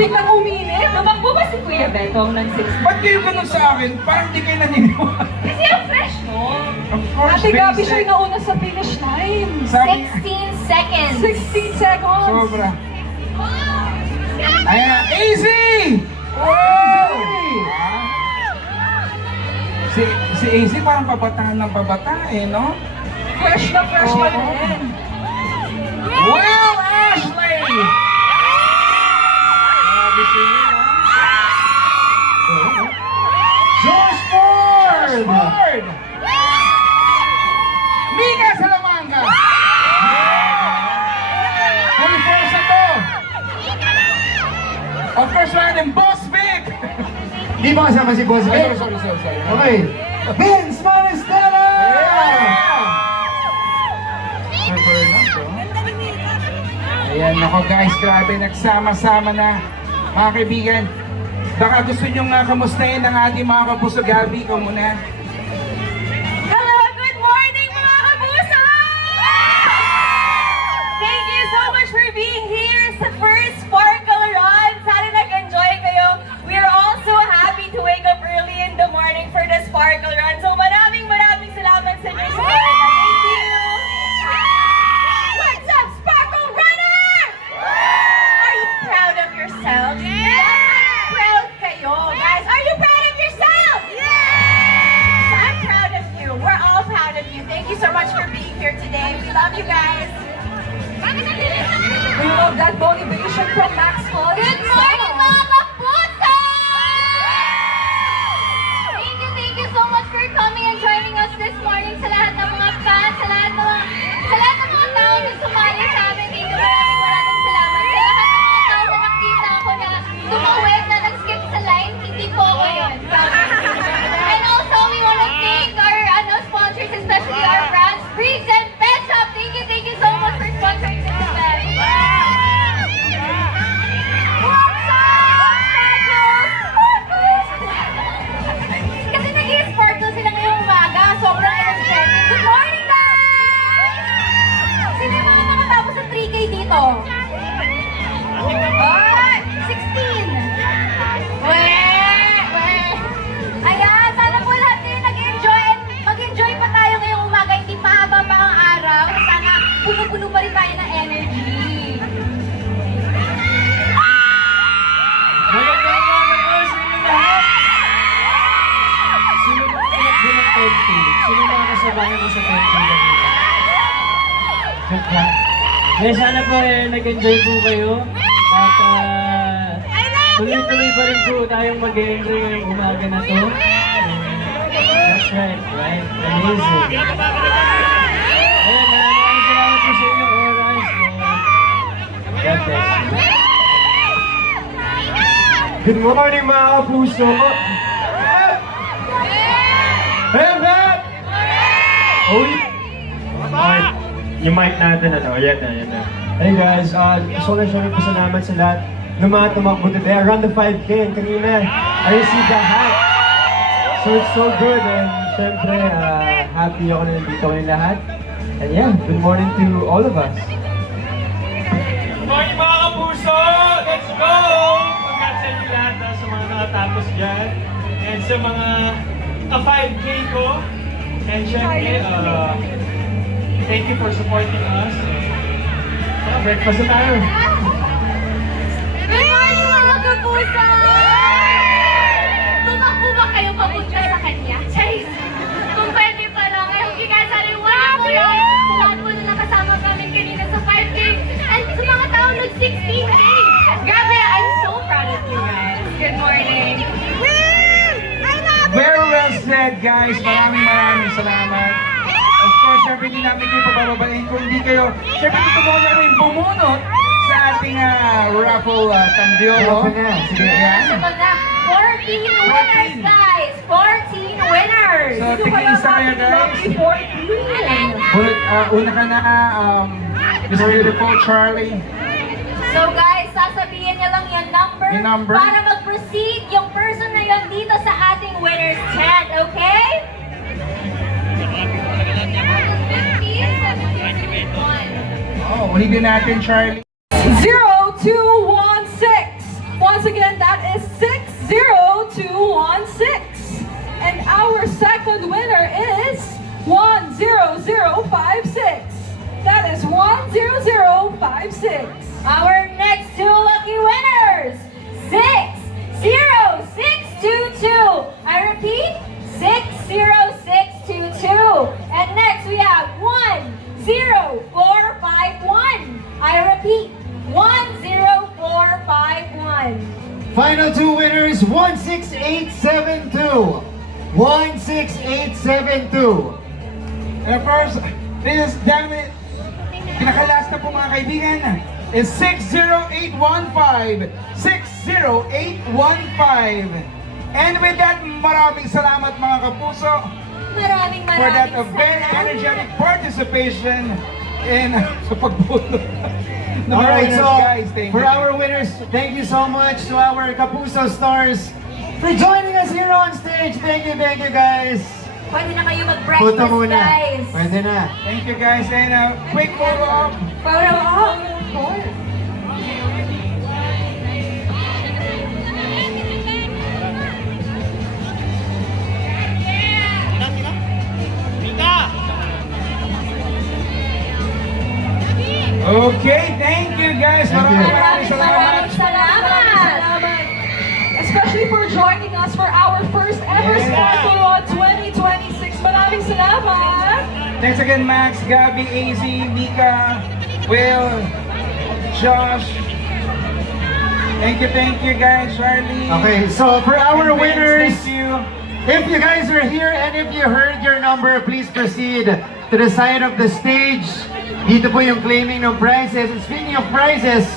biglang uminit. Tumakbo ba si Kuya Betong ng 6? Ba't kayo ganun sa akin? Parang di kayo naniniwala. Kasi ang fresh, no? Of course, Ate Gabi basic. siya yung nauna sa finish line. Sabi, 16 seconds. 16 seconds. sobra. Ayan, easy! Wow! Si AC parang pabataan ng pabata eh, no? Fresh na fresh pa Oo. rin. Well, Ashley! Grabe sila, ha? George Ford! George Ford! Mika Salamanca! Full force na to! Of course, natin, Boss Vic! Di ba kasama si Boss Vic? Sorry. Okay. Vince Maristella! Sir Fernando. Ayan, ako guys, grabe, nagsama-sama na. Mga kaibigan, baka gusto nyo nga kamustahin ang ating mga kapuso. Gabi, ikaw muna. Hello, good morning mga kapuso! Thank you so much for being here sa first Sparkle Run. Sana nag-enjoy kayo. We are all so happy to wake up early in the morning for the Sparkle Run. So maraming salamat sa inyo sa Thank you! What's up, Sparkle Runner? Are you proud of yourself? Proud kayo. Guys, are you proud of yourself? So I'm proud of you. We're all proud of you. Thank you so much for being here today. We love you guys. We love that motivation from Max Hall. Good morning, mga kapuso! Thank you so much for coming and joining us this morning sa lahat ng mga fans, sa lahat ng mga tao na sumali sa amin. Thank you, maraming salamat. Sa lahat ng mga tao na nakita ako na tumawid na nag-skip sa line, hindi po ako yun. And also, we want to thank our sponsors, especially our brands, Briggs and Pet Shop. Thank you so much for sponsoring this event. Kasi nag-i-sparkle sila ngayong umaga. Sobrang energetic. Good morning, guys! Sino yung mga nakatapos sa 3K dito? Ay! 16! Ayan, sana po lahat kayo nag-enjoy and mag-enjoy pa tayo ngayong umaga. Hindi mahaba pa ang araw. Sana puno-puno pa rin tayo ng energy. Magandang umaga po sa inyo lahat! Sino ba pinagbo ng 10K? Sino mga kasabayan mo sa 10K lang nila? Joke lang. Sana po nag-enjoy po kayo. At tuloy-tuloy pa rin po tayong mag-enjoy ngayong umaga na to. That's right? Amazing. Ayun, maraming salamat po sa inyong oras. God bless you. Good morning, mga kapuso! Hey, Matt! Uy! Okay, yung mic natin, yan na. Hey guys, sobrang pasalamat sa lahat ng mga tumakbo today around the 5K and kanina, I received a hat. So it's so good and syempre, happy ako na nandito kayong lahat. And yeah, good morning to all of us. Good morning mga kapuso! Let's go! Congrats sa inyo lahat sa mga nakatapos dyan. And sa mga ka-5K ko. And syempre, thank you for supporting us. Breakfast na tayo. Good morning, mga kapuso! Tumakbo ba kayo papunta sa kanya? Charis! Kung pwede pa lang, I hope you guys had a wonderful night. Sa lahat po na nakasama kami kanina sa 5K and sa mga tao nag-16K. Grabe, I'm so proud of you guys. Good morning. Very well said, guys. Maraming salamat. Of course, syempre hindi namin kayo pabababain. Kung hindi kayo, syempre dito mo na rin bumunot sa ating raffle tambio. Sige, yan. Ito na, 14 winners, guys! 14 winners! So, tigil-isa kayo, guys. Una ka na, Miss Beautiful Charlie. So guys, sasabihin niya lang yung number, Yung number? para mag-proceed yung person na yun dito sa ating winner's chat, okay? 15, 17, 1. Oh, ulitin natin, Charlie. 0216. Once once again, that is 60216. And our second winner is 10056. That is 10056. Our next two lucky winners, 60622. I repeat, 60622. And next we have 10451. I repeat, 10451. Final two winners, 16872. 16872. And of course, this is definitely, pinakalast na po mga kaibigan, is 60815. 60815. And with that, maraming salamat mga kapuso Maraming for that very salamat. energetic participation in sa pagbulo. All right, so guys, thank for you. our winners, thank you so much to our Kapuso stars for joining us here on stage. Thank you guys. Pwede na kayo Photo mag-breakfast, muna. guys. Pwede na. Thank you guys, and quick photo op. Photo op. Okay, thank you guys. Thank you. Maraming salamat. Salamat. Especially for joining us for our first ever Yeah. Sparkle 2026. Maraming salamat. Thanks again, Max, Gabby, AZ, Nika, Will, Josh. Thank you guys, Charlie. Okay, so for our And Vince, winners, thank you. if you guys are here and if you heard your number, please proceed to the side of the stage. Dito po yung claiming ng prizes. And speaking of prizes,